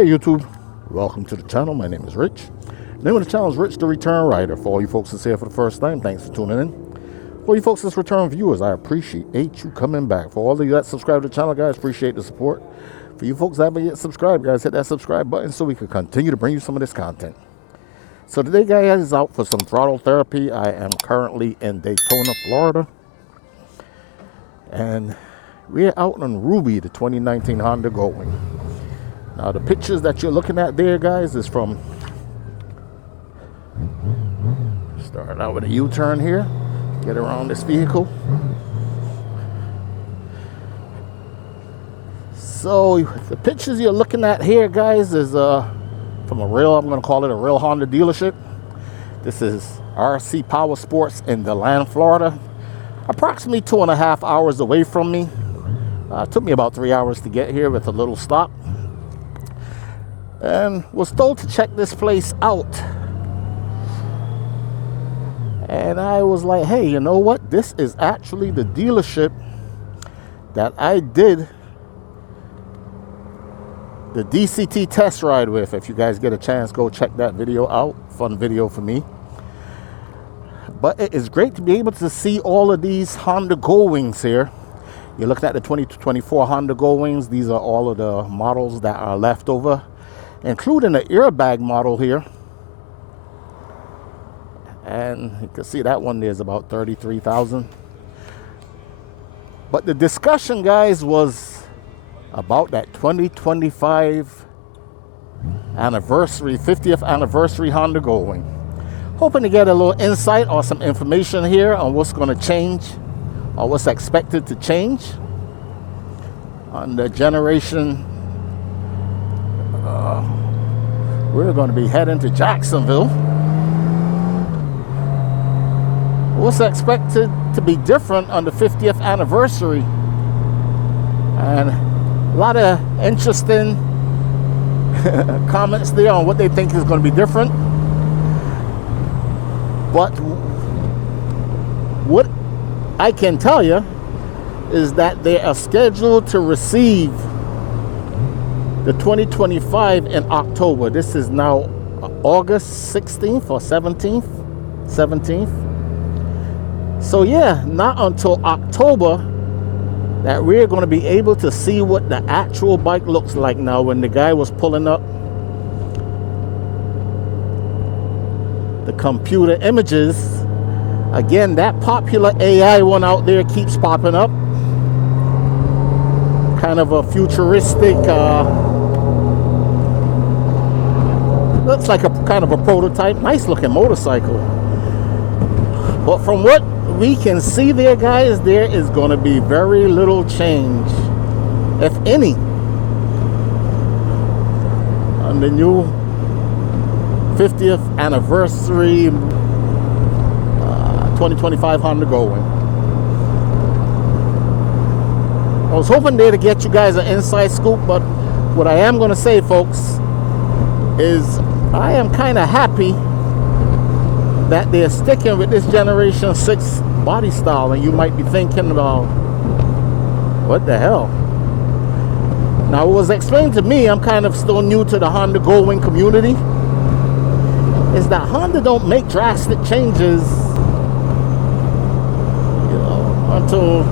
Hey YouTube, welcome to the channel. My name is Rich. The name of the channel is Rich the Return Rider. For all you folks that's here for the first time, thanks for tuning in. For all you folks that's return viewers, I appreciate you coming back. For all of you that subscribe to the channel, guys, appreciate the support. For you folks that haven't yet subscribed, guys, hit that subscribe button so we can continue to bring you some of this content. So today, guys, is out for some throttle therapy. I am currently in Daytona, Florida. And we're out on Ruby, the 2019 Honda Goldwing. Now, the pictures that you're looking at there, guys, is from... Start out with a U-turn here. Get around this vehicle. So, the pictures you're looking at here, guys, is from a real, I'm going to call it a real Honda dealership. This is RC Power Sports in DeLand, Florida. Approximately 2.5 hours away from me. It took me about 3 hours to get here with a little stop. And was told to check this place out. And I was like, hey, you know what? This is actually the dealership that I did the DCT test ride with. If you guys get a chance, go check that video out. Fun video for me. But it is great to be able to see all of these Honda Goldwings here. You're looking at the 2024 Honda Goldwings. These are all of the models that are left over, including the airbag model here. And you can see that one there is about $33,000. But the discussion, guys, was about that 2025 anniversary, 50th anniversary Honda Goldwing. Hoping to get a little insight or some information here on what's going to change or what's expected to change on the generation. We're going to be heading to Jacksonville. What's expected to be different on the 50th anniversary? And a lot of interesting comments there on what they think is going to be different. But what I can tell you is that they are scheduled to receive the 2025 in October. This is now August 16th or 17th. 17th. So yeah, not until October that we're going to be able to see what the actual bike looks like. Now, when the guy was pulling up the computer images, again, that popular AI one out there keeps popping up. Kind of a futuristic, looks like a kind of a prototype. Nice looking motorcycle. But from what we can see there, guys, there is going to be very little change, if any, on the new 50th anniversary 2025 Honda Goldwing. I was hoping there to get you guys an inside scoop, but what I am going to say, folks, is I am kind of happy that they're sticking with this Generation 6 body style. And you might be thinking about, what the hell? Now, it was explained to me, I'm kind of still new to the Honda Goldwing community, is that Honda don't make drastic changes, you know, until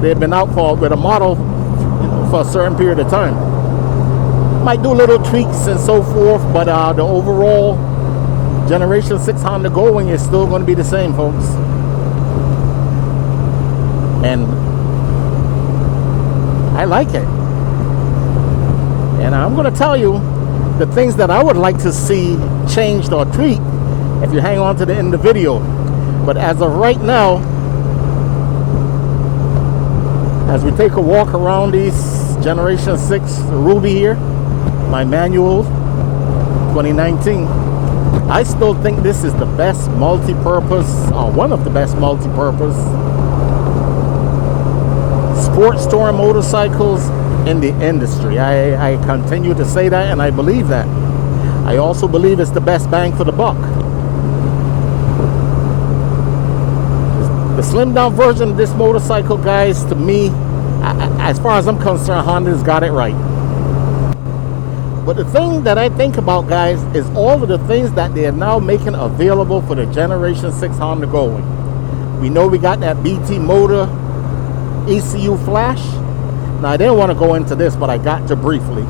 they've been out for with a model, you know, for a certain period of time. Might do little tweaks and so forth, but the overall Generation 6 Honda Goldwing is still going to be the same, folks. And I like it. And I'm going to tell you the things that I would like to see changed or tweaked if you hang on to the end of the video. But as of right now, as we take a walk around these Generation 6 Ruby here, my manual 2019, I still think this is the best multi-purpose, or one of the best multi-purpose sports touring motorcycles in the industry. I continue to say that, and I believe that. I also believe it's the best bang for the buck. The slimmed down version of this motorcycle, guys, to me, as far as I'm concerned, Honda's got it right. But the thing that I think about, guys, is all of the things that they are now making available for the Generation 6 Honda Goldwing. We know we got that BT motor ECU flash. Now, I didn't want to go into this, but I got to briefly.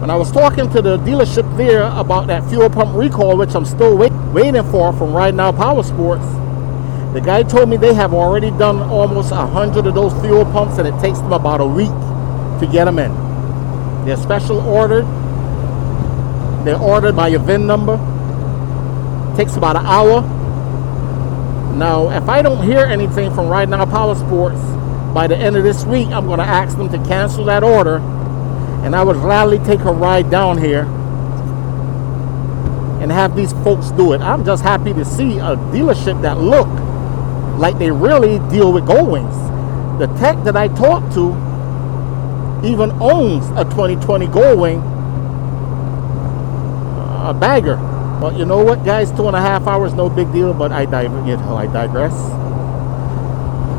When I was talking to the dealership there about that fuel pump recall, which I'm still waiting for from Right Now Power Sports, the guy told me they have already done almost 100 of those fuel pumps, and it takes them about a week to get them in. They're special ordered. They're ordered by your VIN number. Takes about an hour. Now, if I don't hear anything from Right Now Power Sports by the end of this week, I'm going to ask them to cancel that order, and I would gladly take a ride down here and have these folks do it. I'm just happy to see a dealership that look like they really deal with Goldwings. The tech that I talked to even owns a 2020 Goldwing, a bagger. But you know what, guys? 2.5 hours, no big deal. But I digress.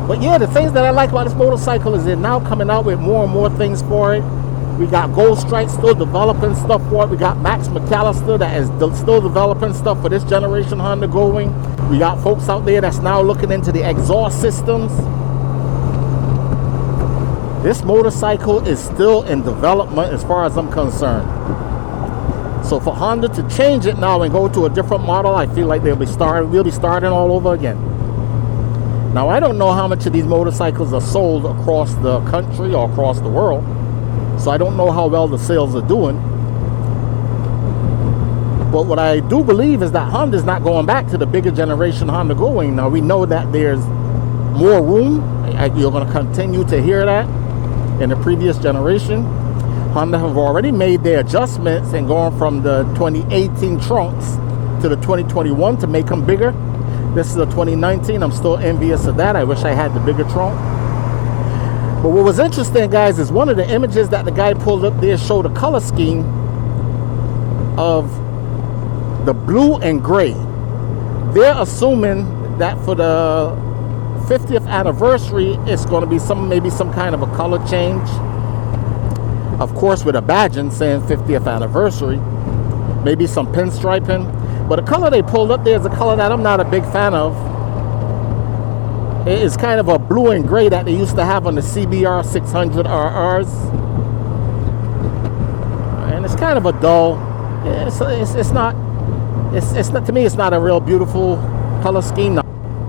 But yeah, the things that I like about this motorcycle is they're now coming out with more and more things for it. We got Gold Strike still developing stuff for it. We got Max McAllister that is still developing stuff for this generation Honda Goldwing. We got folks out there that's now looking into the exhaust systems. This motorcycle is still in development as far as I'm concerned. So for Honda to change it now and go to a different model, I feel like we'll be starting all over again. Now, I don't know how much of these motorcycles are sold across the country or across the world, so I don't know how well the sales are doing. But what I do believe is that Honda's not going back to the bigger generation Honda Goldwing. Now, we know that there's more room. You're going to continue to hear that in the previous generation. Honda have already made their adjustments and gone from the 2018 trunks to the 2021 to make them bigger. This is a 2019. I'm still envious of that. I wish I had the bigger trunk. But what was interesting, guys, is one of the images that the guy pulled up there showed a color scheme of the blue and gray. They're assuming that for the 50th anniversary, it's going to be maybe some kind of a color change. Of course, with a badging saying 50th anniversary, maybe some pinstriping. But the color they pulled up there is a color that I'm not a big fan of. It's kind of a blue and gray that they used to have on the CBR 600 RRs. And it's kind of a dull. It's not, to me, it's not a real beautiful color scheme.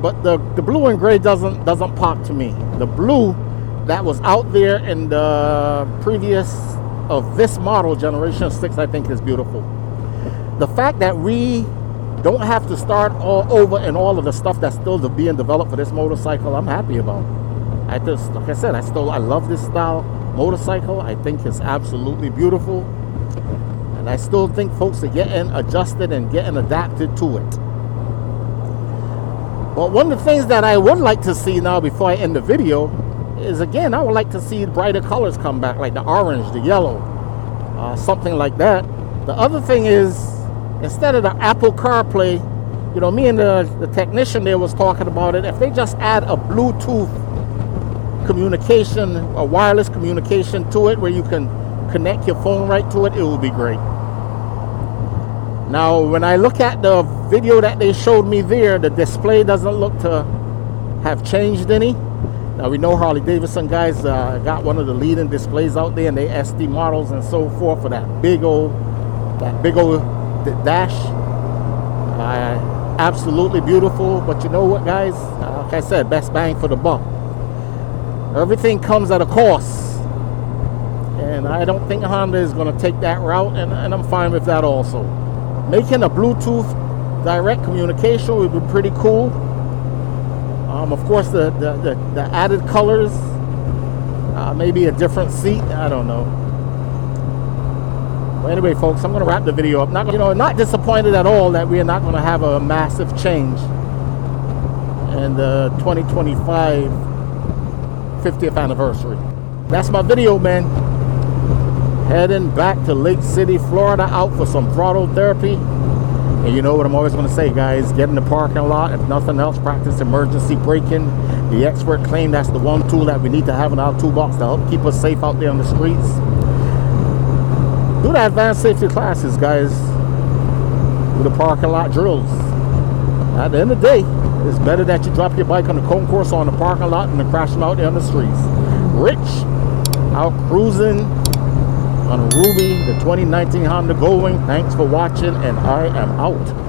But the blue and gray doesn't pop to me. The blue that was out there in the previous of this model, Generation 6, I think is beautiful. The fact that we don't have to start all over and all of the stuff that's still being developed for this motorcycle, I'm happy about. Like I said, I love this style motorcycle. I think it's absolutely beautiful. And I still think folks are getting adjusted and getting adapted to it. But one of the things that I would like to see now before I end the video is, again, I would like to see brighter colors come back, like the orange, the yellow, something like that. The other thing is, instead of the Apple CarPlay, you know, me and the technician there was talking about it. If they just add a Bluetooth communication, a wireless communication to it, where you can connect your phone right to it, it will be great. Now, when I look at the video that they showed me there, the display doesn't look to have changed any. Now, we know Harley Davidson guys got one of the leading displays out there, and they SD models and so forth for that big old dash. Absolutely beautiful. But you know what, guys? Like I said, best bang for the buck. Everything comes at a cost, and I don't think Honda is going to take that route, and I'm fine with that also. Making a Bluetooth direct communication would be pretty cool. Of course, the added colors, maybe a different seat. I don't know. But anyway, folks, I'm going to wrap the video up. Not disappointed at all that we are not going to have a massive change in the 2025 50th anniversary. That's my video, man. Heading back to Lake City, Florida, out for some throttle therapy. And you know what I'm always going to say, guys, get in the parking lot. If nothing else, practice emergency braking. The expert claim that's the one tool that we need to have in our toolbox to help keep us safe out there on the streets. Do the advanced safety classes, guys. Do the parking lot drills. At the end of the day, it's better that you drop your bike on the concourse or on the parking lot than to crash them out there on the streets. Rich, out cruising on Ruby, the 2019 Honda Goldwing. Thanks for watching, and I am out.